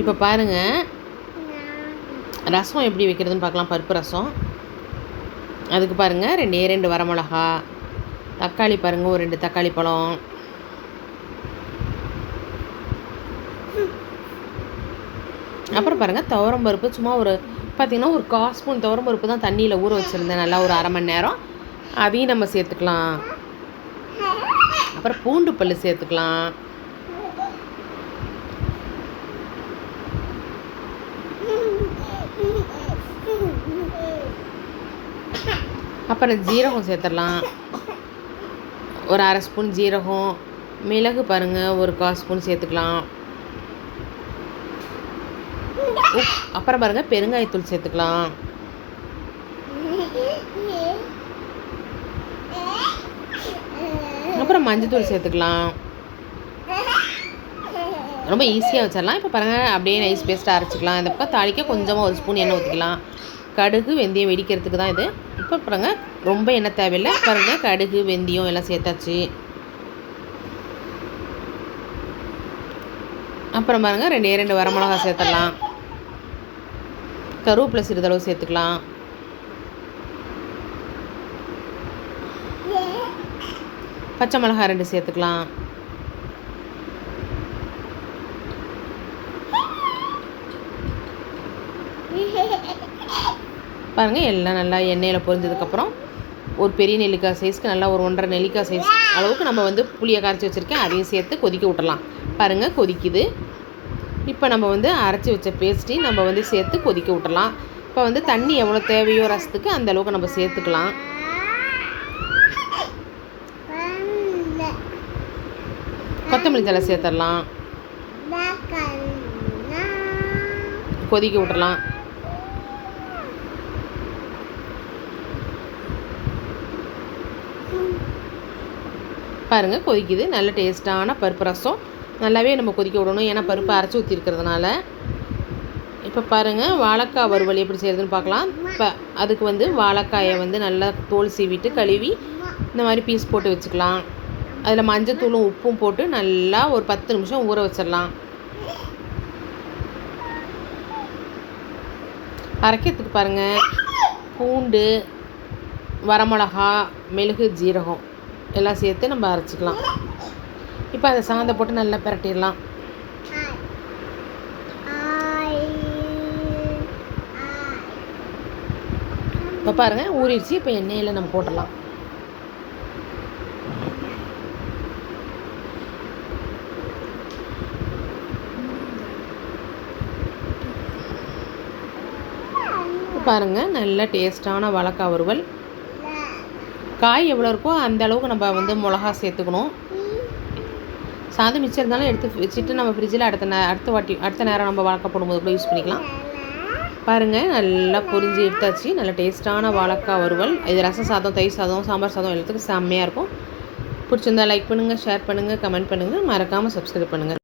இப்போ பாருங்கள் ரசம் எப்படி வைக்கிறதுன்னு பார்க்கலாம். பருப்பு ரசம். அதுக்கு பாருங்கள் 2 வரமிளகா, தக்காளி பாருங்கள் ஒரு 2 தக்காளி பழம், அப்புறம் பாருங்கள் துவரம் பருப்பு சும்மா ஒரு பார்த்திங்கன்னா ஒரு 1/4 ஸ்பூன் துவரம் பருப்பு தான் தண்ணியில் ஊற வச்சுருந்தேன் நல்லா ஒரு 1/2 மணி நேரம். அதையும் நம்ம சேர்த்துக்கலாம். அப்புறம் பூண்டு பல் சேர்த்துக்கலாம். அப்புறம் ஜீரகம் சேர்த்துடலாம். ஒரு 1/2 ஸ்பூன் ஜீரகம், மிளகு பாருங்கள் ஒரு 1/4 ஸ்பூன் சேர்த்துக்கலாம். அப்புறம் பாருங்கள் பெருங்காயத்தூள் சேர்த்துக்கலாம். அப்புறம் மஞ்சத்தூள் சேர்த்துக்கலாம். ரொம்ப ஈஸியாக வச்சிடலாம். இப்போ பாருங்கள் அப்படியே நைஸ் பேஸ்ட்டாக அரைச்சிக்கலாம். இந்த பக்கம் தாளிக்க கொஞ்சமாக 1 ஸ்பூன் எண்ணெய் ஊற்றிக்கலாம். கடுகு வெந்தயம் வெடிக்கிறதுக்கு தான் இது. இப்போ பாருங்கள் ரொம்ப எண்ணெய் தேவையில்லை. பாருங்கள் கடுகு வெந்தயம் எல்லாம் சேர்த்தாச்சு. அப்புறம் பாருங்கள் 2 வரமிளகா சேர்த்துடலாம். கருவேப்பிலை சிறிதளவு சேர்த்துக்கலாம். பச்சை மிளகாய் 2 சேர்த்துக்கலாம். பாருங்கள் எல்லாம் நல்லா எண்ணெயில் பொரிஞ்சதுக்கப்புறம் ஒரு பெரிய நெல்லிக்காய் சைஸ்க்கு நல்லா ஒரு 1.5 நெல்லிக்காய் சைஸ் அளவுக்கு நம்ம வந்து புளியை கரைச்சி வச்சுருக்கேன். அதையும் சேர்த்து கொதிக்க விட்டுடலாம். பாருங்கள் கொதிக்குது. இப்போ நம்ம வந்து அரைச்சி வச்ச பேஸ்ட்டையும் நம்ம வந்து சேர்த்து கொதிக்க விட்டுடலாம். இப்போ வந்து தண்ணி எவ்வளோ தேவையோ ரசத்துக்கு அந்த அளவுக்கு நம்ம சேர்த்துக்கலாம். கொத்தமல்லி தழை சேர்த்துடலாம். கொதிக்க விட்டுடலாம். பாருங்கள் கொதிக்குது. நல்ல டேஸ்ட்டான பருப்பு ரசம். நல்லாவே நம்ம கொதிக்க விடணும், ஏன்னா பருப்பு அரைச்சி ஊற்றி இருக்கிறதுனால. இப்போ பாருங்கள் வாழைக்காய் வறுவல் எப்படி செய்கிறதுன்னு பார்க்கலாம். இப்போ அதுக்கு வந்து வாழைக்காயை வந்து நல்லா தோல் சீவிட்டு கழுவி இந்த மாதிரி பீஸ் போட்டு வச்சுக்கலாம். அதில் மஞ்சத்தூளும் உப்பும் போட்டு நல்லா ஒரு 10 நிமிஷம் ஊற வச்சிடலாம். அரைக்கிறதுக்கு பாருங்கள் பூண்டு, வரமிளகா, மிளகு, ஜீரகம் எல்லாம் சேர்த்து நம்ம அரைச்சிக்கலாம். இப்போ அதை சாந்தை போட்டு நல்லா பிரட்டிடலாம். இப்போ பாருங்கள் ஊறிடுச்சு. இப்போ எண்ணெயில் நம்ம போட்டுடலாம். பாருங்கள் நல்ல டேஸ்ட்டான வாழைக்காய் வறுவல். காய் எவ்வளோ இருக்கோ அந்த அளவுக்கு நம்ம வந்து மிளகா சேர்த்துக்கணும். சாதம் மிச்சம் இருந்தாலும் எடுத்து வச்சுட்டு நம்ம ஃப்ரிட்ஜில் அடுத்த நேரம் நம்ம வாழைக்காய் போடும்போது கூட யூஸ் பண்ணிக்கலாம். பாருங்கள் நல்லா பொரிஞ்சு எடுத்தாச்சு. நல்ல டேஸ்ட்டான வாழைக்காய் வறுவல். இது ரசம் சாதம், தயிர் சாதம், சாம்பார் சாதம் எல்லாத்துக்கும் செம்மையாக இருக்கும். பிடிச்சிருந்தா லைக் பண்ணுங்கள், ஷேர் பண்ணுங்கள், கமெண்ட் பண்ணுங்கள், மறக்காமல் சப்ஸ்கிரைப் பண்ணுங்கள்.